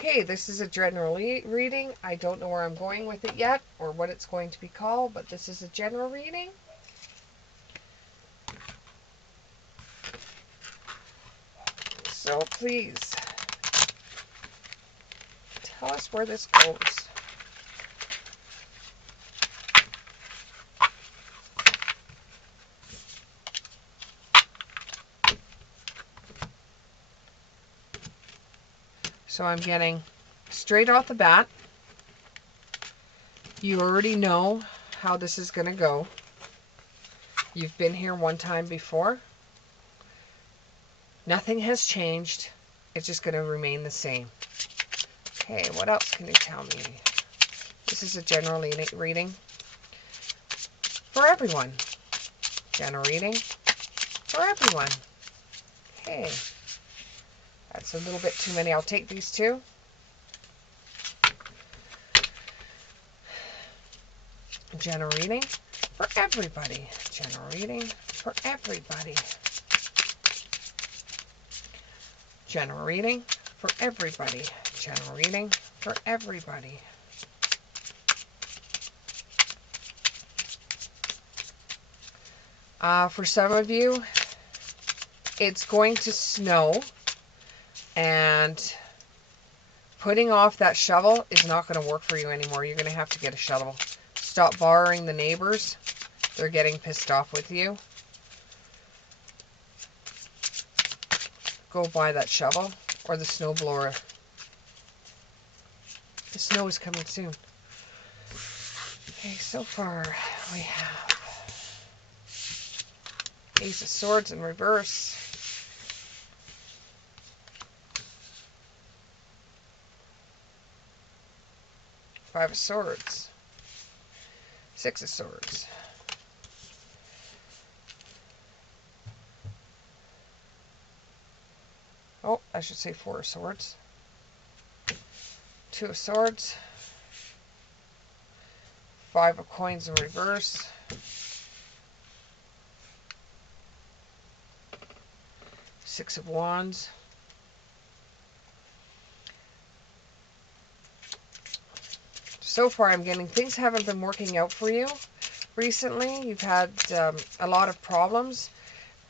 Okay, this is a general reading. I don't know where I'm going with it yet or what it's going to be called, but this is a general reading. So please, tell us where this goes. So I'm getting straight off the bat, you already know how this is going to go. You've been here one time before. Nothing has changed. It's just going to remain the same. Okay, what else can you tell me? This is a general reading for everyone. General reading for everyone. Okay. That's a little bit too many. I'll take these two. General reading for everybody. General reading for everybody. General reading for everybody. General reading for everybody. For some of you, it's going to snow, and putting off that shovel is not going to work for you anymore. You're going to have to get a shovel. Stop borrowing the neighbors. They're getting pissed off with you. Go buy that shovel or the snow blower. The snow is coming soon. Okay, so far we have Ace of Swords in reverse. Five of Swords. Six of Swords. Oh, I should say Four of Swords. Two of Swords. Five of Coins in reverse. Six of Wands. So far I'm getting things haven't been working out for you recently. You've had a lot of problems,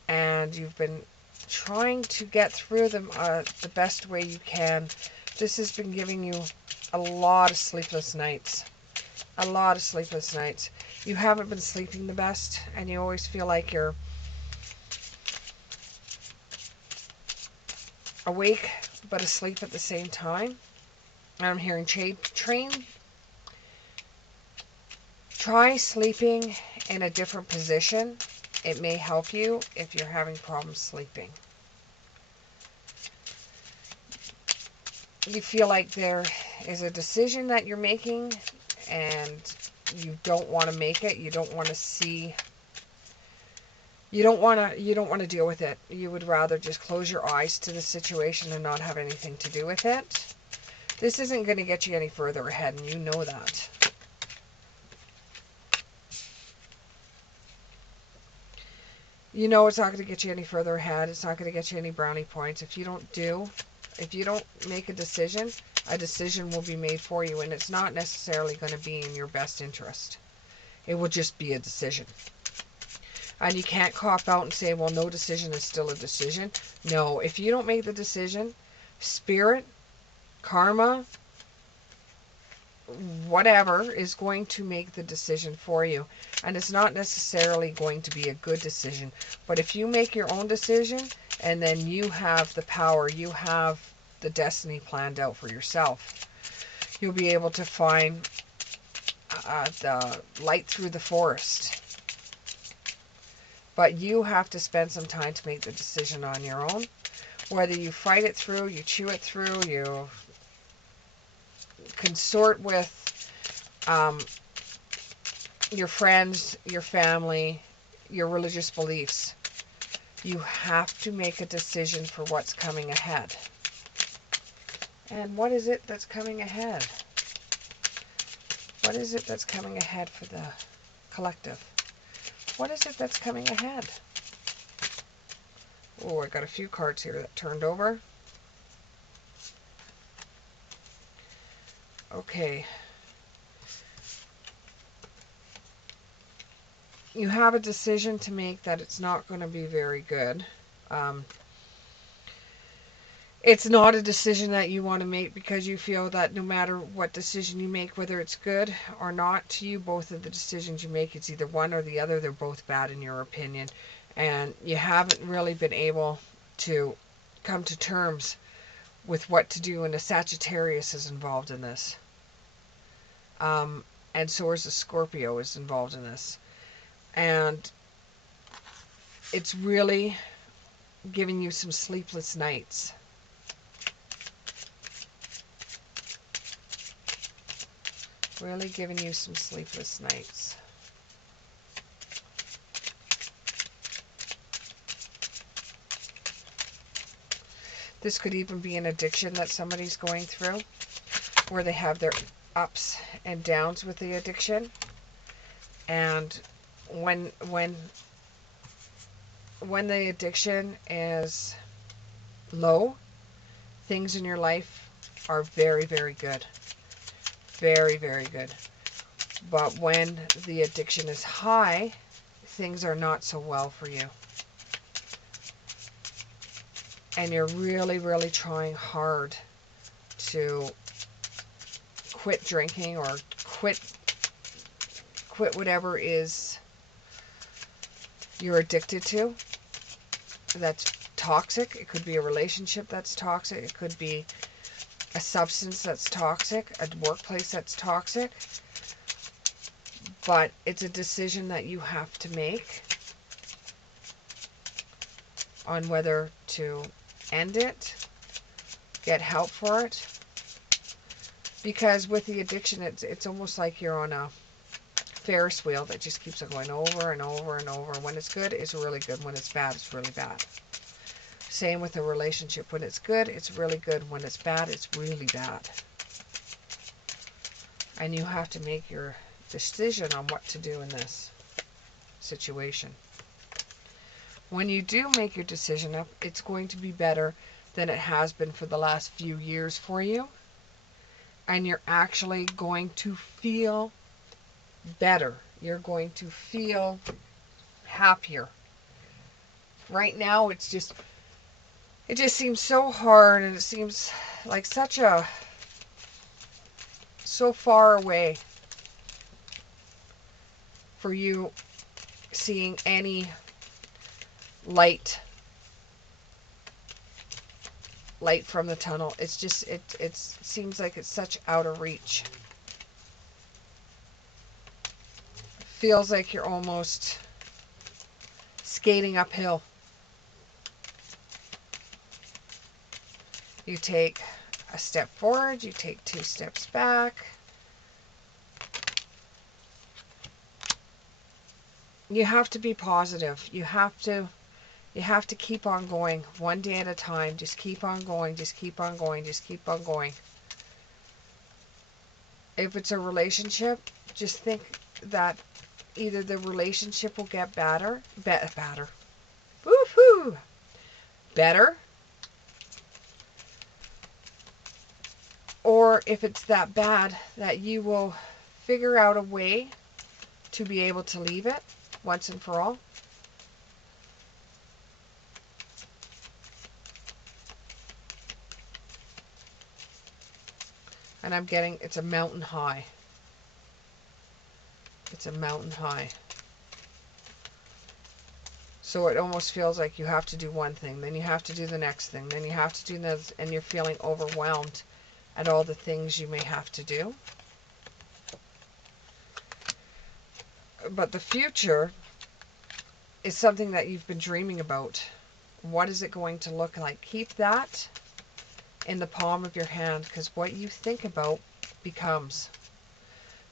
and you've been trying to get through them the best way you can. This has been giving you a lot of sleepless nights. A lot of sleepless nights. You haven't been sleeping the best, and you always feel like you're awake but asleep at the same time. And I'm hearing train. Try sleeping in a different position. It may help you if you're having problems sleeping. You feel like there is a decision that you're making and you don't want to make it. You don't want to see. You don't want to deal with it. You would rather just close your eyes to the situation and not have anything to do with it. This isn't going to get you any further ahead, and you know that. You know it's not going to get you any further ahead. It's not going to get you any brownie points. If you don't make a decision will be made for you, and it's not necessarily going to be in your best interest. It will just be a decision. And you can't cop out and say, well, no decision is still a decision. No, if you don't make the decision, spirit, karma, whatever is going to make the decision for you. And it's not necessarily going to be a good decision. But if you make your own decision, and then you have the power, you have the destiny planned out for yourself, you'll be able to find the light through the forest. But you have to spend some time to make the decision on your own. Whether you fight it through, you chew it through, you consort with your friends, your family, your religious beliefs. You have to make a decision for what's coming ahead. And what is it that's coming ahead? What is it that's coming ahead for the collective? What is it that's coming ahead? Oh, I got a few cards here that turned over. Okay. You have a decision to make that it's not going to be very good. It's not a decision that you want to make because you feel that no matter what decision you make, whether it's good or not to you, both of the decisions you make, it's either one or the other. They're both bad in your opinion. And you haven't really been able to come to terms with what to do, and a Sagittarius is involved in this. And so is a Scorpio is involved in this. And it's really giving you some sleepless nights. Really giving you some sleepless nights. This could even be an addiction that somebody's going through, where they have their ups and downs with the addiction. And when the addiction is low, things in your life are very, very good. Very, very good. But when the addiction is high, things are not so well for you. And you're really, really trying hard to quit drinking or quit whatever is you're addicted to that's toxic. It could be a relationship that's toxic. It could be a substance that's toxic, a workplace that's toxic. But it's a decision that you have to make on whether to end it, get help for it. Because with the addiction, it's almost like you're on a Ferris wheel that just keeps on going over and over and over. When it's good, it's really good. When it's bad, it's really bad. Same with a relationship. When it's good, it's really good. When it's bad, it's really bad. And you have to make your decision on what to do in this situation. When you do make your decision up, it's going to be better than it has been for the last few years for you. And you're actually going to feel better. You're going to feel happier. Right now, it just seems so hard, and it seems like so far away for you seeing any light from the tunnel. It's just, it seems like it's such out of reach. Feels like you're almost skating uphill. You take a step forward, you take 2 steps back. You have to be positive. You have to keep on going one day at a time. Just keep on going, just keep on going, just keep on going. If it's a relationship, just think that either the relationship will get better, woohoo, better, or if it's that bad, that you will figure out a way to be able to leave it once and for all. And I'm getting, it's a mountain high. It's a mountain high. So it almost feels like you have to do one thing, then you have to do the next thing, then you have to do another, and you're feeling overwhelmed at all the things you may have to do. But the future is something that you've been dreaming about. What is it going to look like? Keep that in the palm of your hand, because what you think about becomes.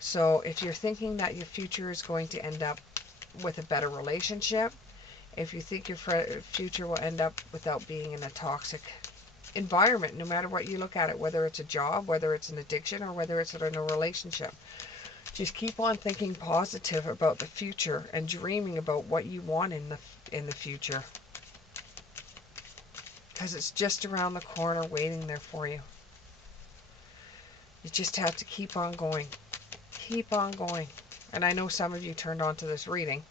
So if you're thinking that your future is going to end up with a better relationship, if you think your future will end up without being in a toxic environment, no matter what you look at it, whether it's a job, whether it's an addiction, or whether it's in a relationship, just keep on thinking positive about the future and dreaming about what you want in the future, because it's just around the corner waiting there for you. You just have to keep on going. Keep on going. And I know some of you turned on to this reading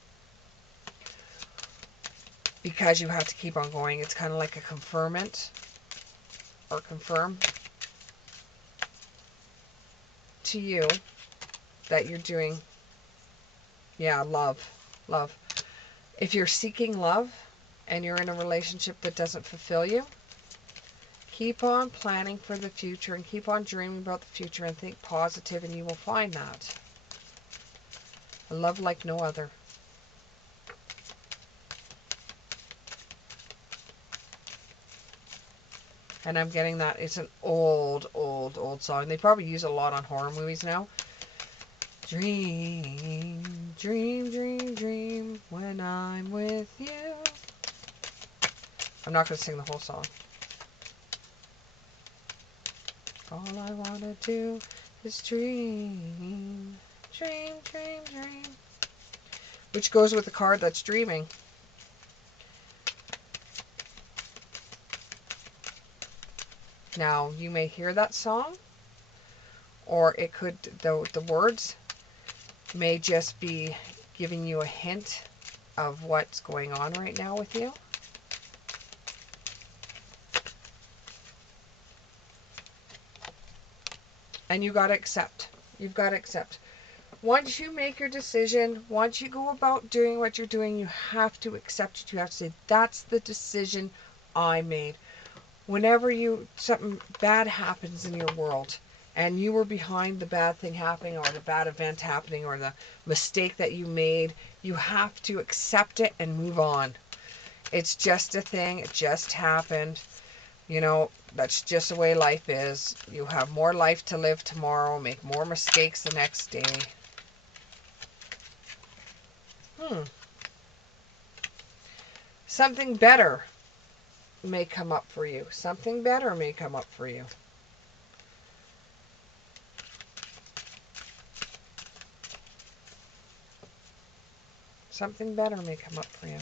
because you have to keep on going. It's kind of like a confirmant or confirm to you that you're doing, yeah, love. If you're seeking love and you're in a relationship that doesn't fulfill you, keep on planning for the future and keep on dreaming about the future and think positive, and you will find that. A love like no other. And I'm getting that it's an old song. They probably use it a lot on horror movies now. Dream, dream, dream, dream when I'm with you. I'm not going to sing the whole song. All I want to do is dream, dream, dream, dream. Which goes with the card that's dreaming. Now, you may hear that song, or it could, the words may just be giving you a hint of what's going on right now with you. And you got to accept. You've got to accept. Once you make your decision, once you go about doing what you're doing, you have to accept it. You have to say, that's the decision I made. Whenever something bad happens in your world and you were behind the bad thing happening or the bad event happening or the mistake that you made, you have to accept it and move on. It's just a thing. It just happened. You know, that's just the way life is. You have more life to live tomorrow. Make more mistakes the next day. Something better may come up for you. Something better may come up for you. Something better may come up for you.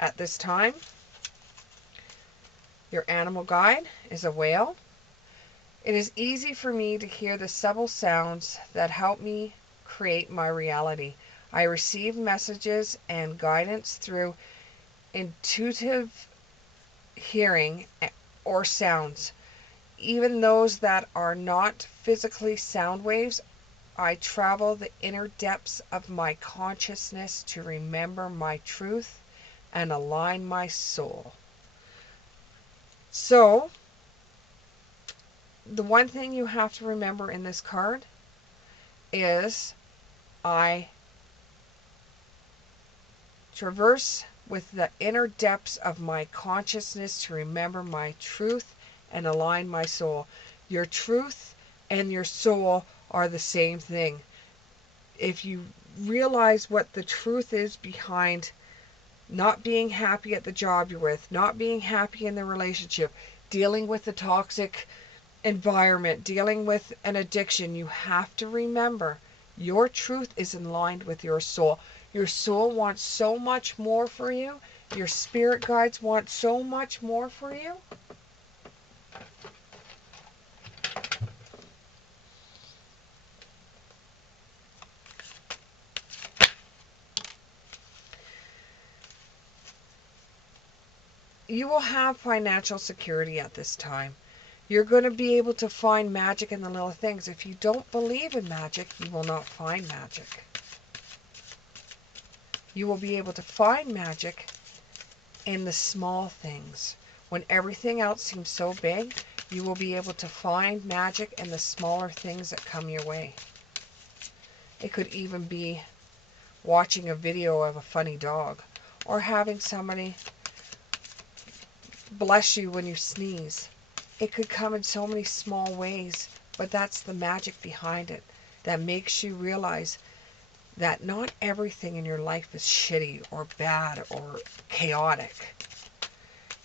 At this time, your animal guide is a whale. It is easy for me to hear the subtle sounds that help me create my reality. I receive messages and guidance through intuitive hearing or sounds. Even those that are not physically sound waves, I travel the inner depths of my consciousness to remember my truth and align my soul. So, the one thing you have to remember in this card is I traverse with the inner depths of my consciousness to remember my truth and align my soul. Your truth and your soul are the same thing. If you realize what the truth is behind not being happy at the job you're with, not being happy in the relationship, dealing with the toxic environment, dealing with an addiction, you have to remember your truth is in line with your soul. Your soul wants so much more for you. Your spirit guides want so much more for you. You will have financial security at this time. You're going to be able to find magic in the little things. If you don't believe in magic, you will not find magic. You will be able to find magic in the small things. When everything else seems so big, you will be able to find magic in the smaller things that come your way. It could even be watching a video of a funny dog or having somebody bless you when you sneeze. It could come in so many small ways, but that's the magic behind it that makes you realize that not everything in your life is shitty or bad or chaotic.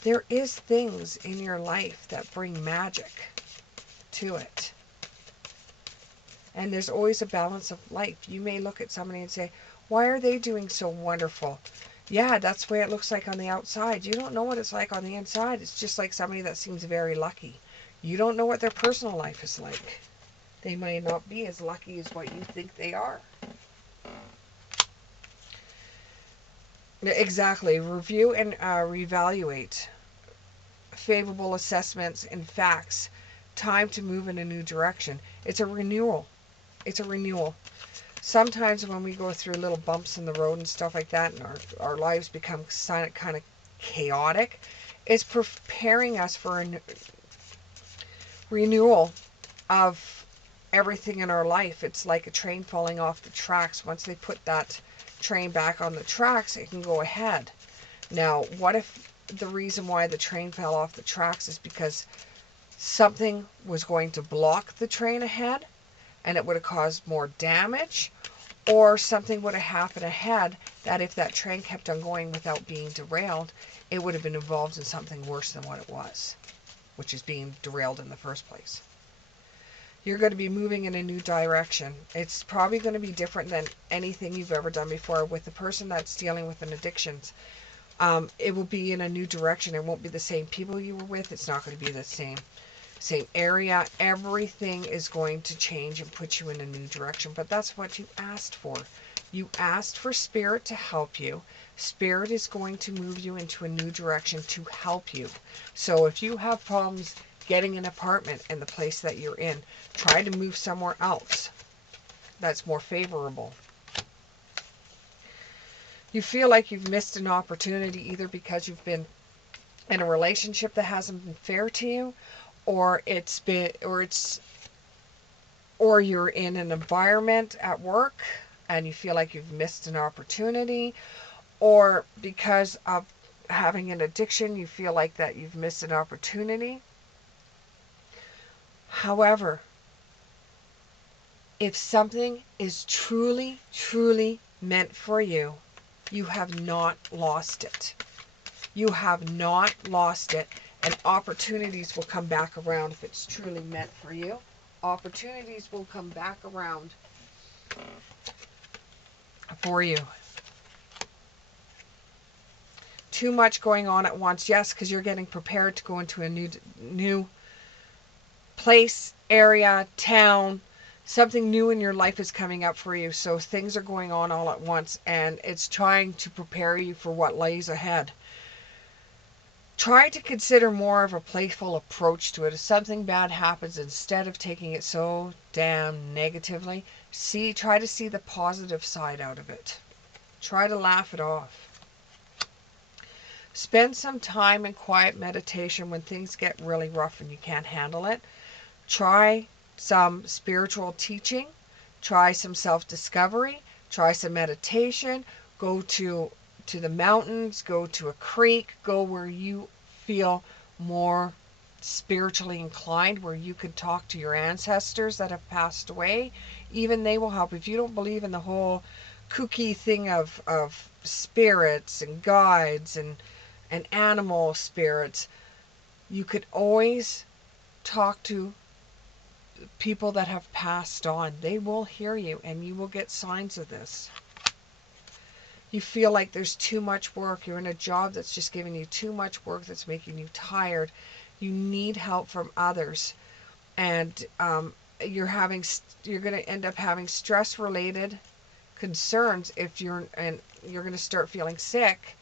There is things in your life that bring magic to it. And there's always a balance of life. You may look at somebody and say, why are they doing so wonderful? Yeah, that's the way it looks like on the outside. You don't know what it's like on the inside. It's just like somebody that seems very lucky. You don't know what their personal life is like. They might not be as lucky as what you think they are. Exactly. Review and reevaluate. Favorable assessments and facts. Time to move in a new direction. It's a renewal. It's a renewal. Sometimes when we go through little bumps in the road and stuff like that, and our lives become kind of chaotic, it's preparing us for a renewal of everything in our life. It's like a train falling off the tracks. Once they put that train back on the tracks, it can go ahead. Now, what if the reason why the train fell off the tracks is because something was going to block the train ahead and it would have caused more damage, or something would have happened ahead that if that train kept on going without being derailed, it would have been involved in something worse than what it was, which is being derailed in the first place. You're going to be moving in a new direction. It's probably going to be different than anything you've ever done before. With the person that's dealing with an addictions, it will be in a new direction. It won't be the same people you were with. It's not going to be the same area. Everything is going to change and put you in a new direction. But that's what you asked for. You asked for Spirit to help you. Spirit is going to move you into a new direction to help you. So if you have problems getting an apartment in the place that you're in, try to move somewhere else that's more favorable. You feel like you've missed an opportunity either because you've been in a relationship that hasn't been fair to you, or you're in an environment at work and you feel like you've missed an opportunity, or because of having an addiction you feel like that you've missed an opportunity. However, if something is truly, truly meant for you, you have not lost it. You have not lost it, and opportunities will come back around if it's truly meant for you. Opportunities will come back around for you. Too much going on at once. Yes, because you're getting prepared to go into a new place, area, town. Something new in your life is coming up for you. So things are going on all at once, and it's trying to prepare you for what lays ahead. Try to consider more of a playful approach to it. If something bad happens, instead of taking it so damn negatively, try to see the positive side out of it. Try to laugh it off. Spend some time in quiet meditation when things get really rough and you can't handle it. Try some spiritual teaching. Try some self-discovery. Try some meditation. Go to the mountains. Go to a creek. Go where you feel more spiritually inclined, where you could talk to your ancestors that have passed away. Even they will help. If you don't believe in the whole kooky thing of spirits and guides and animal spirits, you could always talk to people that have passed on. They will hear you, and you will get signs of this. You feel like there's too much work. You're in a job that's just giving you too much work, that's making you tired. You need help from others, and you're going to end up having stress-related concerns if you're going to start feeling sick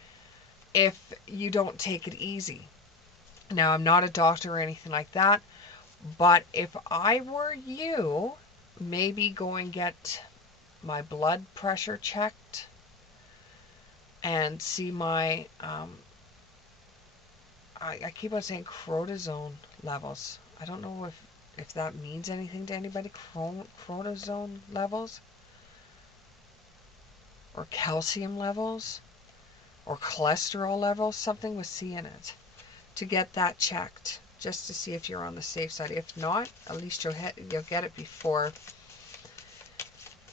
if you don't take it easy. Now, I'm not a doctor or anything like that, but if I were you, maybe go and get my blood pressure checked and see my, I keep on saying cortisone levels. I don't know if that means anything to anybody, cortisone levels, or calcium levels, or cholesterol levels, something with C in it, to get that checked, just to see if you're on the safe side. If not, at least you'll get it before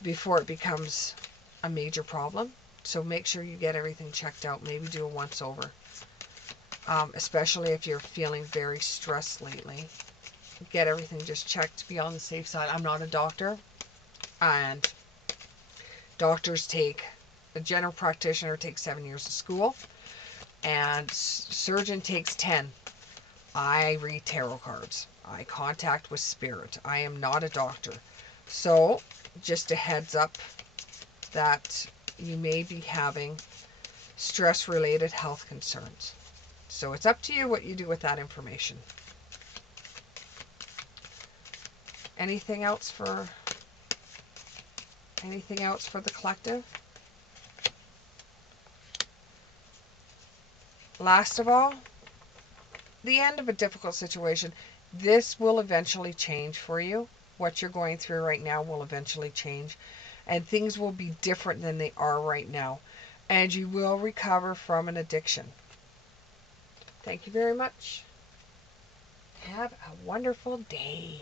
it becomes a major problem. So make sure you get everything checked out. Maybe do a once over, especially if you're feeling very stressed lately. Get everything just checked to be on the safe side. I'm not a doctor, and a general practitioner takes 7 years of school, and surgeon takes 10. I read tarot cards. eye contact with spirit. I am not a doctor. So, just a heads up that you may be having stress-related health concerns. So it's up to you what you do with that information. Anything else for the collective? Last of all, the end of a difficult situation. This will eventually change for you. What you're going through right now will eventually change, and things will be different than they are right now, and you will recover from an addiction. Thank you very much. Have a wonderful day.